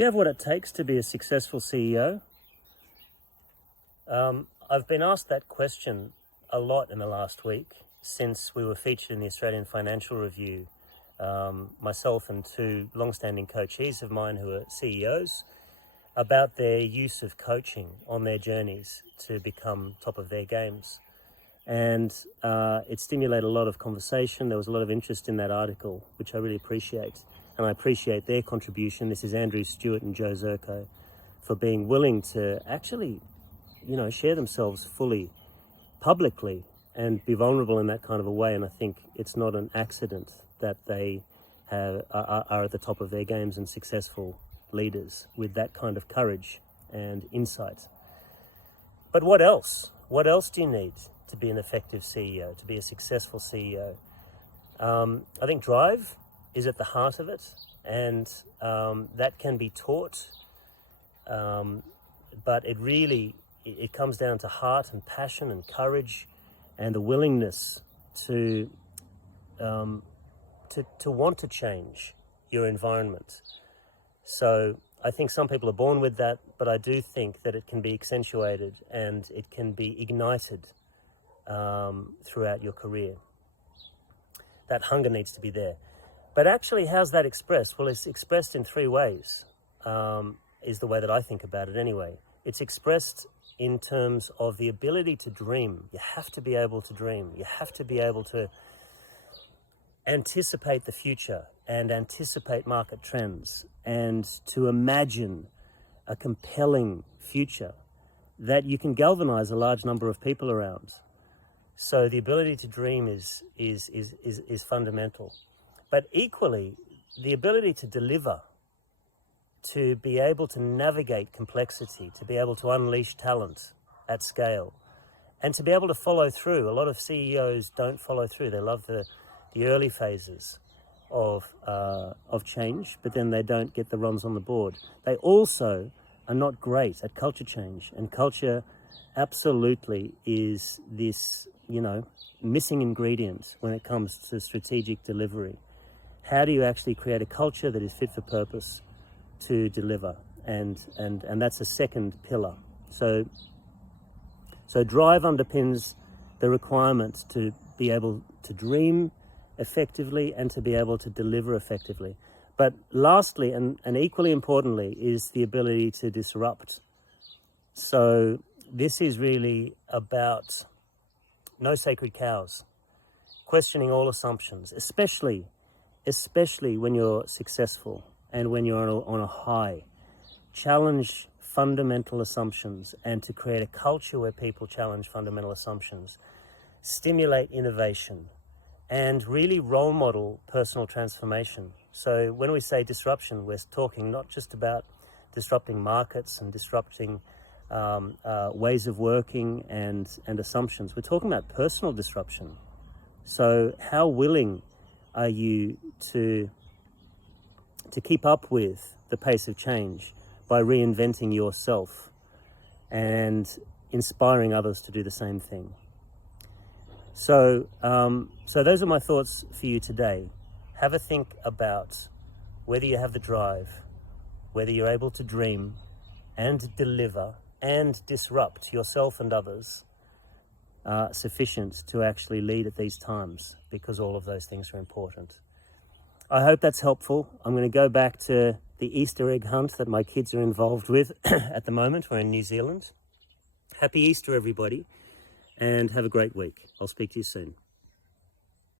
Do you have what it takes to be a successful CEO? I've been asked that question a lot in the last week since we were featured in the Australian Financial Review. Myself and two long-standing coachees of mine who are CEOs, about their use of coaching on their journeys to become top of their games. And it stimulated a lot of conversation. There was a lot of interest in that article, which I really appreciate. And I appreciate their contribution. This is Andrew, Stewart and Joseph Sczurko, for being willing to actually, share themselves fully, publicly, and be vulnerable in that kind of a way. And I think it's not an accident that they are at the top of their games and successful leaders with that kind of courage and insight. But what else? What else do you need to be an effective CEO, to be a successful CEO? I think drive is at the heart of it, and that can be taught, but it comes down to heart and passion and courage and a willingness to want to change your environment. So I think some people are born with that, but I do think that it can be accentuated and it can be ignited throughout your career. That hunger needs to be there. But actually, how's that expressed? Well, it's expressed in three ways, is the way that I think about it anyway. It's expressed in terms of the ability to dream. You have to be able to dream. You have to be able to anticipate the future and anticipate market trends and to imagine a compelling future that you can galvanize a large number of people around. So the ability to dream is fundamental. But equally, the ability to deliver, to be able to navigate complexity, to be able to unleash talent at scale, and to be able to follow through. A lot of CEOs don't follow through. They love the early phases of change, but then they don't get the runs on the board. They also are not great at culture change, and culture absolutely is this, missing ingredient when it comes to strategic delivery. How do you actually create a culture that is fit for purpose to deliver? And that's a second pillar. So drive underpins the requirement to be able to dream effectively and to be able to deliver effectively. But lastly, and equally importantly, is the ability to disrupt. So this is really about no sacred cows, questioning all assumptions, especially when you're successful and when you're on a high. Challenge fundamental assumptions, and to create a culture where people challenge fundamental assumptions, stimulate innovation, and really role model personal transformation. So when we say disruption, we're talking not just about disrupting markets and disrupting ways of working and assumptions. We're talking about personal disruption. So how willing are you to keep up with the pace of change by reinventing yourself and inspiring others to do the same thing? So those are my thoughts for you today. Have a think about whether you have the drive, whether you're able to dream and deliver and disrupt yourself and others sufficient to actually lead at these times, because all of those things are important. I hope that's helpful. I'm going to go back to the Easter egg hunt that my kids are involved with at the moment. We're in New Zealand. Happy Easter, everybody, and have a great week. I'll speak to you soon.